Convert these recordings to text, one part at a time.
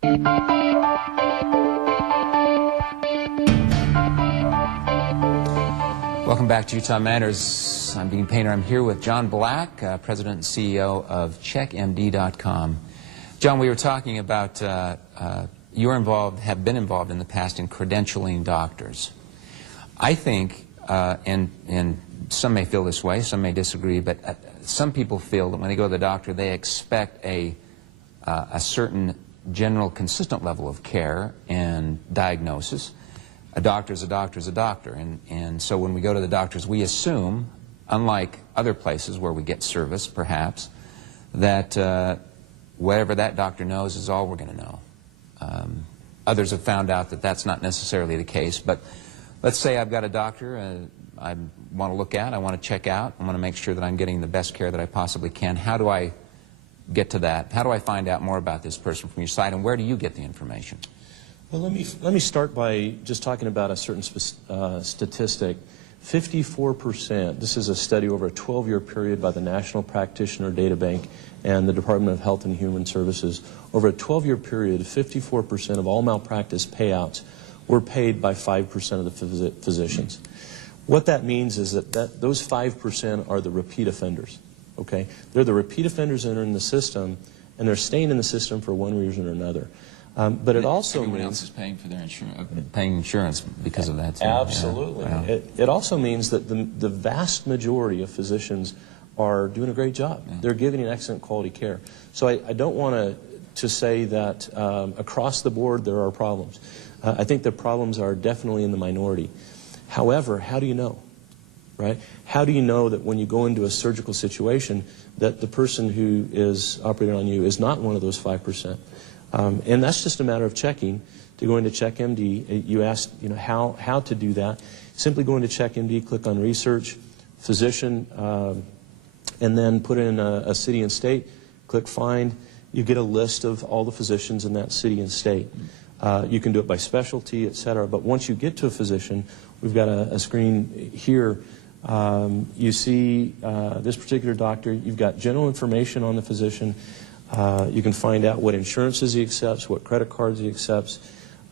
Welcome back to Utah Matters. I'm Dean Painter. I'm here with John Black, President and CEO of checkMD.com. John, we were talking about have been involved in the past in credentialing doctors. I think, and some may feel this way, some may disagree, but some people feel that when they go to the doctor, they expect a certain general consistent level of care and diagnosis. A doctor is a doctor is a doctor, and so when we go to the doctors, we assume, unlike other places where we get service, perhaps, that whatever that doctor knows is all we're going to know. Others have found out that that's not necessarily the case, but let's say I've got a doctor I want to look at, I want to check out, I want to make sure that I'm getting the best care that I possibly can. How do I get to that? How do I find out more about this person from your site, and where do you get the information? Well, let me start by just talking about a certain statistic. 54%, this is a study over a 12-year period by the National Practitioner Data Bank and the Department of Health and Human Services. Over a 12-year period, 54% of all malpractice payouts were paid by 5% of the physicians. What that means is that those 5% are the repeat offenders. Okay? They're the repeat offenders that are in the system, and they're staying in the system for one reason or another. But it also everyone means else is paying for their insurance because of that too. Absolutely. Yeah. It also means that the vast majority of physicians are doing a great job. Yeah. They're giving an excellent quality care. So I don't want to say that across the board there are problems. I think the problems are definitely in the minority. However, how do you know? Right? How do you know that when you go into a surgical situation that the person who is operating on you is not one of those 5%? And that's just a matter of checking. To go into checkMD, you asked, how to do that. Simply go into checkMD, click on research, physician, and then put in a city and state, click find. You get a list of all the physicians in that city and state. You can do it by specialty, etc. But once you get to a physician, we've got a screen here. You see this particular doctor. You've got general information on the physician. You can find out what insurances he accepts, what credit cards he accepts,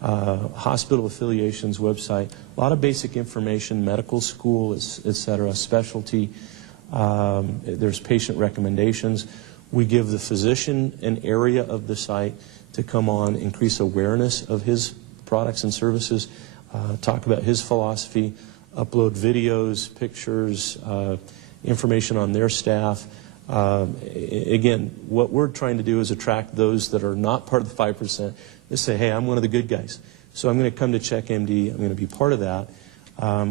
hospital affiliations, website, a lot of basic information, medical school, etc., specialty. There's patient recommendations. We give the physician an area of the site to come on, increase awareness of his products and services, talk about his philosophy, upload videos, pictures, information on their staff. Again, what we're trying to do is attract those that are not part of the 5%. They say, hey, I'm one of the good guys, so I'm going to come to checkMD. I'm going to be part of that.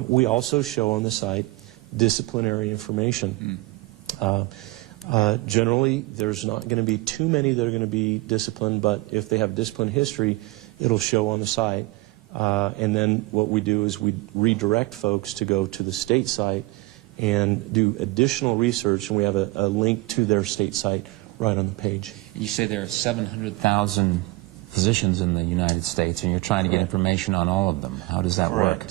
We also show on the site disciplinary information. Generally, there's not going to be too many that are going to be disciplined, but if they have discipline history, it'll show on the site. And then what we do is we redirect folks to go to the state site and do additional research, and we have a link to their state site right on the page. You say there are 700,000 physicians in the United States, and you're trying to get information on all of them. How does that work?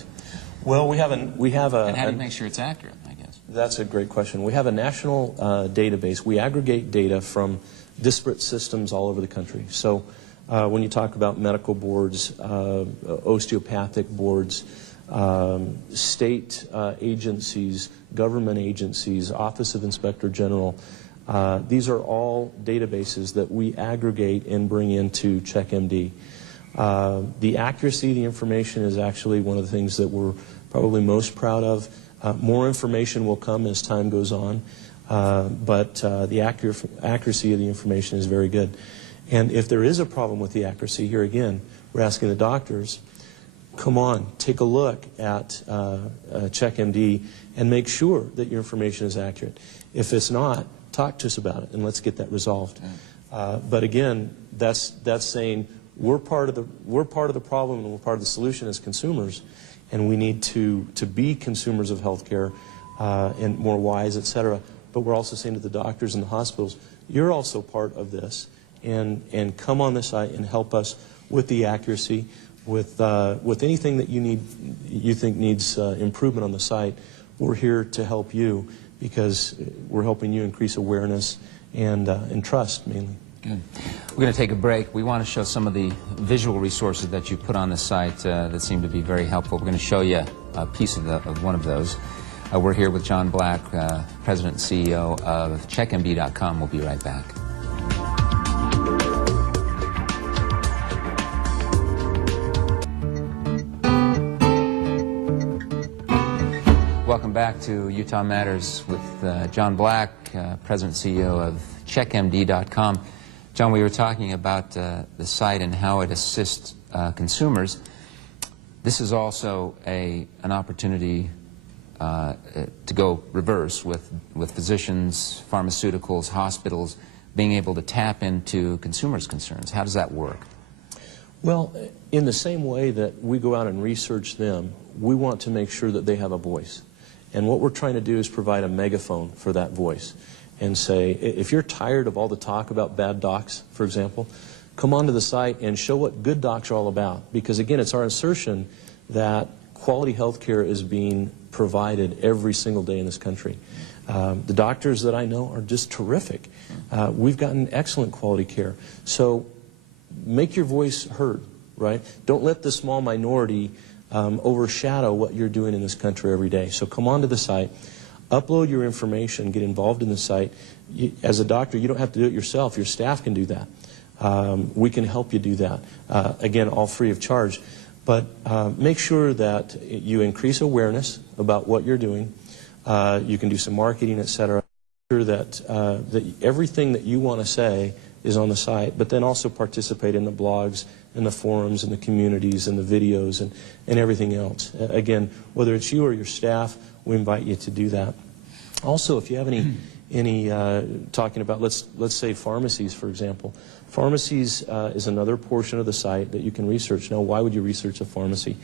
Well, we have a. And how do you make sure it's accurate, I guess? That's a great question. We have a national database. We aggregate data from disparate systems all over the country. So when you talk about medical boards, osteopathic boards, state agencies, government agencies, Office of Inspector General, these are all databases that we aggregate and bring into checkMD. The accuracy of the information is actually one of the things that we're probably most proud of. More information will come as time goes on, but the accuracy of the information is very good. And if there is a problem with the accuracy, here again, we're asking the doctors, come on, take a look at checkMD and make sure that your information is accurate. If it's not, talk to us about it and let's get that resolved. But again, that's saying we're part of the problem and we're part of the solution as consumers, and we need to be consumers of healthcare and more wise, etc. But we're also saying to the doctors and the hospitals, you're also part of this, and come on the site and help us with the accuracy, with anything that you think needs improvement on the site. We're here to help you because we're helping you increase awareness and trust mainly. Good. We're going to take a break. We want to show some of the visual resources that you put on the site that seem to be very helpful. We're going to show you a piece of one of those. We're here with John Black, President and CEO of checkMD.com. We'll be right back. Welcome back to Utah Matters with John Black, President and CEO of checkMD.com. John, we were talking about the site and how it assists consumers. This is also an opportunity to go reverse with physicians, pharmaceuticals, hospitals, being able to tap into consumers' concerns. How does that work? Well, in the same way that we go out and research them, we want to make sure that they have a voice. And what we're trying to do is provide a megaphone for that voice and say, if you're tired of all the talk about bad docs, for example, come onto the site and show what good docs are all about. Because again, it's our assertion that quality health care is being provided every single day in this country. The doctors that I know are just terrific. We've gotten excellent quality care. So make your voice heard, right? Don't let the small minority overshadow what you're doing in this country every day. So come onto the site, upload your information, get involved in the site. As a doctor, you don't have to do it yourself. Your staff can do that. We can help you do that. Again, all free of charge. But make sure that you increase awareness about what you're doing. You can do some marketing, etc. Make sure that everything that you want to say is on the site, but then also participate in the blogs and the forums and the communities and the videos and everything else. Again, whether it's you or your staff, we invite you to do that. Also, if you have any talking about, let's say pharmacies, for example. Pharmacies is another portion of the site that you can research. Now, why would you research a pharmacy?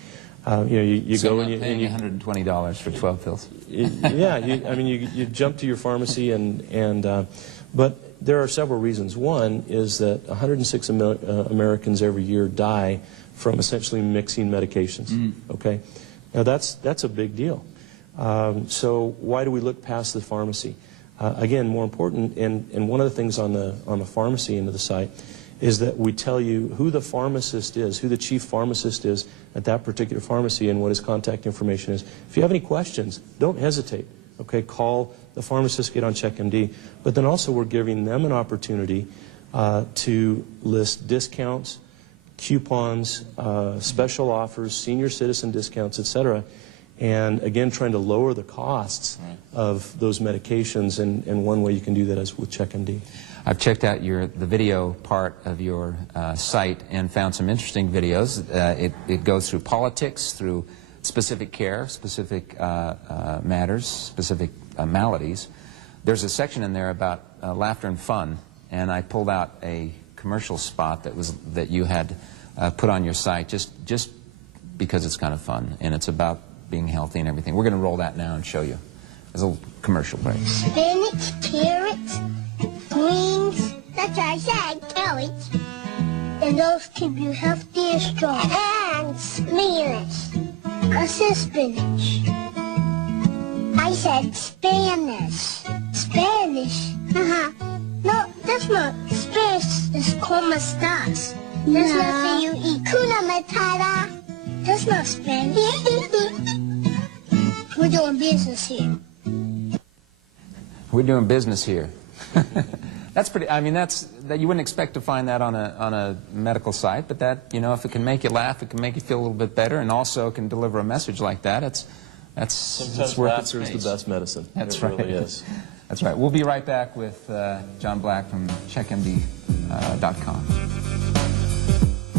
You so go and you paying $120 for 12 pills. Yeah, you jump to your pharmacy but there are several reasons. One is that 106 Americans every year die from essentially mixing medications. Okay, now that's a big deal. So why do we look past the pharmacy? Again, more important, and one of the things on the pharmacy end of the site is that we tell you who the pharmacist is, who the chief pharmacist is at that particular pharmacy, and what his contact information is. If you have any questions, don't hesitate. Okay, call the pharmacist, get on checkMD. But then also we're giving them an opportunity to list discounts, coupons, special offers, senior citizen discounts, etc. And again, trying to lower the costs of those medications, and one way you can do that is with checkMD. I've checked out the video part of your site and found some interesting videos. It goes through politics, through specific care, specific matters, specific maladies. There's a section in there about laughter and fun, and I pulled out a commercial spot that you had put on your site just because it's kind of fun, and it's about being healthy and everything. We're going to roll that now and show you. There's a little commercial break. Spinach, carrots, greens, that's what I said, carrots. And those keep you healthy and strong. And spinach. I said spinach. I said Spanish. Spanish? Uh-huh. No, that's not Spanish. It's como estas. That's nothing you eat. Kuna matata. That's not Spanish. We're doing business here. We're doing business here. That's pretty. I mean, that you wouldn't expect to find that on a medical site, but that, you know, if it can make you laugh, it can make you feel a little bit better, and also can deliver a message like that. Sometimes laughter is the best medicine. That's right. It really is. That's right. We'll be right back with John Black from checkMD.com.